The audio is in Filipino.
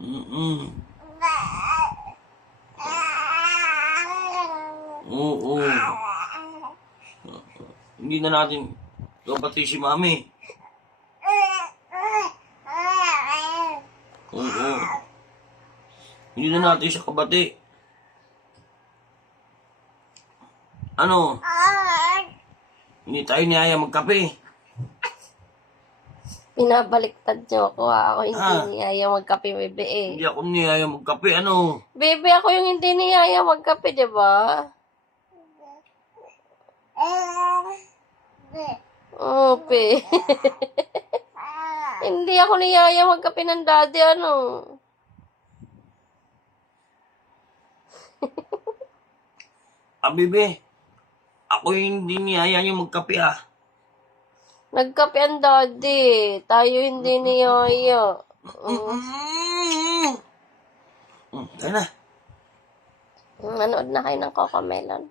Mm-mm. Oo. Hindi na natin kapatid si mami. Oo. Hindi na natin siya kabati. Ano? Hindi tayo niyaya magkape. Pinabaliktad niyo ako ha. Ako hindi Ha? niyaya magkape, bebe eh. Hindi ako niyaya magkape. Ano? Bebe, ako yung hindi niyaya magkape, di ba? Ope. Hindi ako niyaya magkape ng daddy, ano? Bebe. Ako yung hindi niyaya niyo magkape Nagkape ang daddy. Tayo hindi niyaya. Kaya na. Nanood na kayo ng Cocomelon.